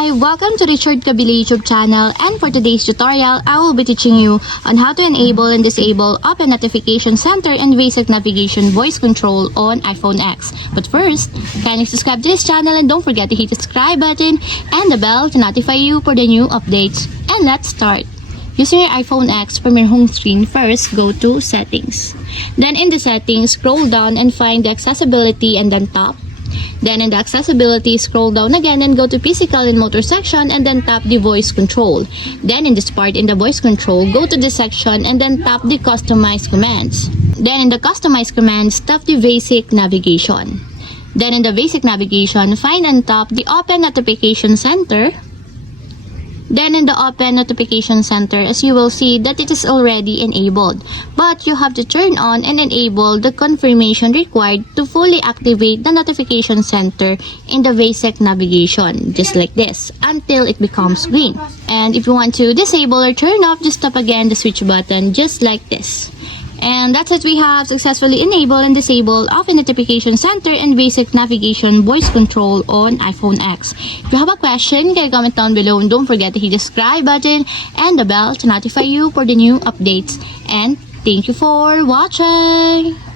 Hi! Welcome to Richard Kabili YouTube channel, and for today's tutorial, I will be teaching you on how to enable and disable Open Notification Center and Basic Navigation Voice Control on iPhone X. But first, kindly subscribe to this channel and don't forget to hit the subscribe button and the bell to notify you for the new updates. And let's start. Using your iPhone X from your home screen, first go to Settings. Then in the Settings, scroll down and find the Accessibility and then tap. Then in the Accessibility, scroll down again and go to Physical and Motor section and then tap the Voice Control. Then in this part in the Voice Control, go to this section and then tap the Customize Commands. Then in the Customize Commands, tap the Basic Navigation. Then in the Basic Navigation, find and tap the Open Notification Center. Then in the Open Notification Center, as you will see that it is already enabled. But you have to turn on and enable the confirmation required to fully activate the Notification Center in the Basic Navigation, just like this, until it becomes green. And if you want to disable or turn off, just tap again the switch button, just like this. And that's it, we have successfully enabled and disabled Open Notification Center and Basic Navigation Voice Control on iPhone X. If you have a question, can comment down below and don't forget to hit the subscribe button and the bell to notify you for the new updates. And thank you for watching!